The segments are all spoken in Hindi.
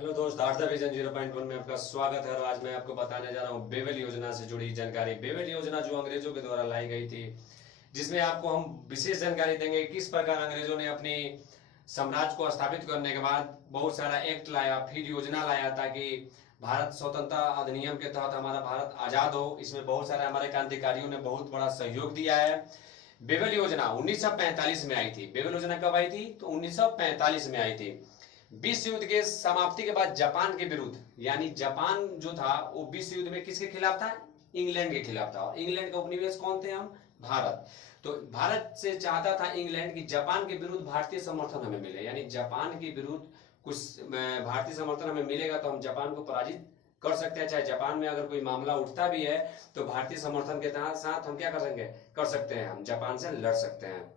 हेलो दोस्त, आर्ट द विजन 0.1 में आपका स्वागत है। और आज मैं आपको बताने जा रहा हूँ बेबल योजना से जुड़ी जानकारी। बेबल योजना जो अंग्रेजों के द्वारा लाई गई थी, जिसमें आपको हम विशेष जानकारी देंगे किस प्रकार अंग्रेजों ने अपनी साम्राज्य को स्थापित करने के बाद बहुत सारा एक्ट लाया, फिर योजना लाया ताकि भारत स्वतंत्रता अधिनियम के तहत हमारा भारत आजाद हो। इसमें बहुत सारे हमारे क्रांतिकारियों ने बहुत बड़ा सहयोग दिया है। बेबल योजना 1945 में आई थी। बेबल योजना कब आई थी? तो 1945 में आई थी। विश्व युद्ध के समाप्ति के बाद जापान के विरुद्ध, यानी जापान जो था वो विश्व युद्ध में किसके खिलाफ था? इंग्लैंड के खिलाफ था। और इंग्लैंड के उपनिवेश कौन थे? हम भारत। तो भारत से चाहता था इंग्लैंड की जापान के विरुद्ध भारतीय समर्थन हमें मिले, यानी जापान के विरुद्ध कुछ भारतीय समर्थन हमें मिलेगा तो हम जापान को पराजित कर सकते हैं। चाहे जापान में अगर कोई मामला उठता भी है तो भारतीय समर्थन के साथ हम क्या कर सकते हैं, हम जापान से लड़ सकते हैं।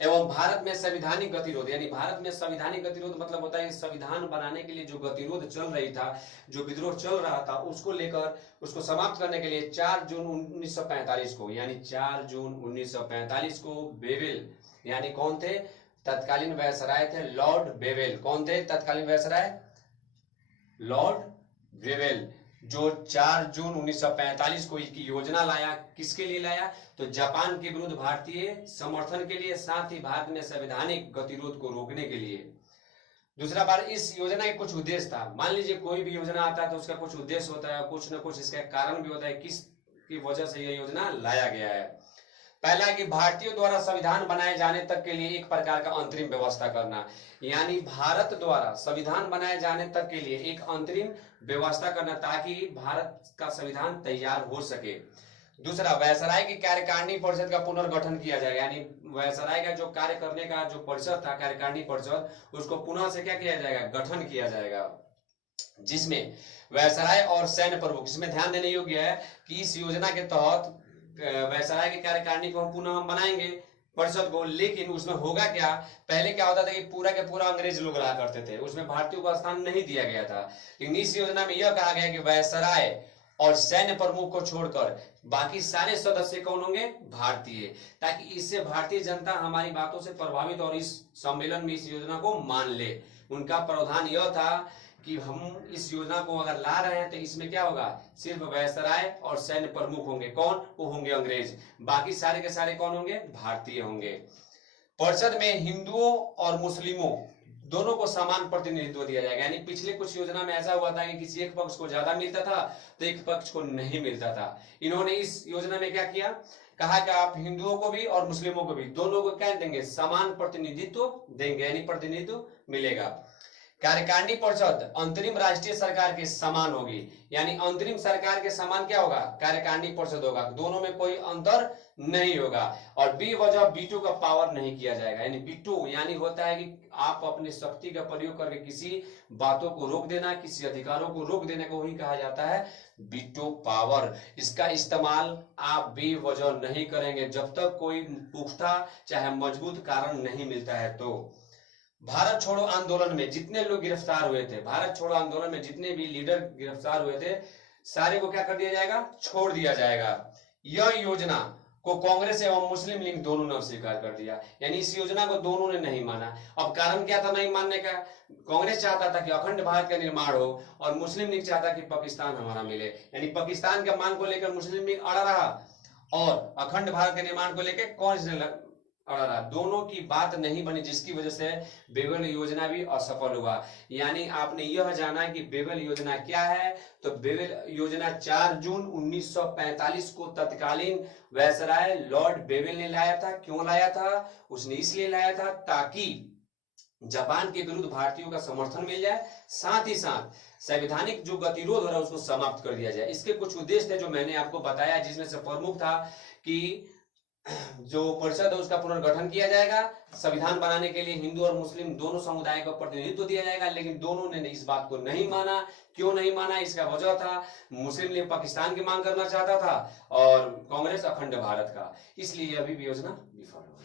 एवं भारत में संवैधानिक गतिरोध, यानी भारत में संवैधानिक गतिरोध मतलब होता है संविधान बनाने के लिए जो गतिरोध चल रही था, जो विद्रोह चल रहा था, उसको लेकर उसको समाप्त करने के लिए 4 जून 1945 को, यानी 4 जून 1945 को बेवेल, यानी कौन थे? तत्कालीन वायसराय थे लॉर्ड बेवेल। कौन थे तत्कालीन वायसराय? लॉर्ड बेवेल, जो 4 जून 1945 को इसकी योजना लाया। किसके लिए लाया? तो जापान के विरुद्ध भारतीय समर्थन के लिए, साथ ही भारत में संवैधानिक गतिरोध को रोकने के लिए। दूसरा बार इस योजना के कुछ उद्देश्य था। मान लीजिए कोई भी योजना आता है तो उसका कुछ उद्देश्य होता है, कुछ ना कुछ इसका कारण भी होता है किस की वजह से यह योजना लाया गया है। पहला है कि भारतीयों द्वारा संविधान बनाए जाने तक के लिए एक प्रकार का अंतरिम व्यवस्था करना, यानी भारत द्वारा संविधान बनाए जाने तक के लिए एक अंतरिम व्यवस्था करना ताकि भारत का संविधान तैयार हो सके। दूसरा, वायसराय की कार्यकारिणी परिषद का पुनर्गठन किया जाए, यानी वायसराय का जो कार्य करने का जो परिषद था, कार्यकारिणी परिषद, उसको पुनः से क्या किया जाएगा? गठन किया जाएगा, जिसमें वायसराय और सैन्य प्रमुख। इसमें ध्यान देने योग्य है कि इस योजना के तहत वायसराय की कार्यकारिणी को हम पुनः बनाएंगे परिषद को, लेकिन उसमें होगा क्या? पहले क्या होता था कि पूरा के पूरा अंग्रेज लोग रहा करते थे, उसमें भारतीयों को स्थान नहीं दिया गया था। लेकिन इस योजना में यह कहा गया कि वायसराय और सैन्य प्रमुख को छोड़कर बाकी सारे सदस्य कौन होंगे? भारतीय, ताकि इससे भारतीय जनता हमारी बातों से प्रभावित और इस सम्मेलन में इस योजना को मान ले। उनका प्रावधान यह था कि हम इस योजना को अगर ला रहे हैं तो इसमें क्या होगा? सिर्फ वायसराय और सैन्य प्रमुख होंगे। कौन? वो होंगे अंग्रेज। बाकी सारे के सारे कौन होंगे? भारतीय होंगे। परिषद में हिंदुओं और मुस्लिमों दोनों को समान प्रतिनिधित्व दिया जाएगा, यानी पिछले कुछ योजना में ऐसा हुआ था कि किसी एक पक्ष को ज्यादा मिलता था तो एक पक्ष को नहीं मिलता था। इन्होंने इस योजना में क्या किया? कहा कि आप हिंदुओं को भी और मुस्लिमों को भी, दोनों को क्या देंगे? समान प्रतिनिधित्व देंगे, यानी प्रतिनिधित्व मिलेगा। कार्यकारिणी परिषद अंतरिम राष्ट्रीय सरकार के समान होगी, यानी अंतरिम सरकार के समान क्या होगा? कार्यकारिणी परिषद होगा। दोनों में कोई अंतर नहीं होगा। और बी वजह वीटो का पावर नहीं किया जाएगा, यानी वीटो यानी होता है कि आप अपनी शक्ति का प्रयोग करके किसी बातों को रोक देना, किसी अधिकारों को रोक देने को ही कहा जाता है वीटो पावर। इसका इस्तेमाल आप बे वजह नहीं करेंगे जब तक कोई पुख्ता चाहे मजबूत कारण नहीं मिलता है। तो भारत छोड़ो आंदोलन में जितने लोग गिरफ्तार हुए थे, भारत छोड़ो आंदोलन में जितने भी लीडर गिरफ्तार हुए थे, सारे को क्या कर दिया जाएगा? छोड़ दिया जाएगा। यह योजना को कांग्रेस एवं मुस्लिम लीग दोनों ने अस्वीकार कर दिया, यानी इस योजना को दोनों ने नहीं माना। अब कारण क्या था नहीं मानने का? कांग्रेस चाहता था कि अखंड भारत का निर्माण हो और मुस्लिम लीग चाहता कि पाकिस्तान हमारा मिले, यानी पाकिस्तान के मांग को लेकर मुस्लिम लीग अड़ा रहा और अखंड भारत के निर्माण को लेकर कांग्रेस अड़ा रहा। दोनों की बात नहीं बनी, जिसकी वजह से बेबल योजना भी असफल हुआ। यानी आपने यह जाना कि बेबल योजना क्या है? तो बेबल योजना 4 जून 1945 को तत्कालीन वायसराय लॉर्ड बेबल ने लाया था। क्यों लाया था? उसने इसलिए लाया था ताकि जापान के विरुद्ध भारतीयों का समर्थन मिल जाए, साथ ही साथ संवैधानिक जो गतिरोध हो रहा है उसको समाप्त कर दिया जाए। इसके कुछ उद्देश्य थे जो मैंने आपको बताया, जिसमें से प्रमुख था कि जो परिषद है उसका पुनर्गठन किया जाएगा, संविधान बनाने के लिए हिंदू और मुस्लिम दोनों समुदाय को प्रतिनिधित्व दिया जाएगा। लेकिन दोनों ने इस बात को नहीं माना। क्यों नहीं माना? इसका वजह था मुस्लिम लीग पाकिस्तान की मांग करना चाहता था और कांग्रेस अखंड भारत का, इसलिए अभी भी योजना विफल हो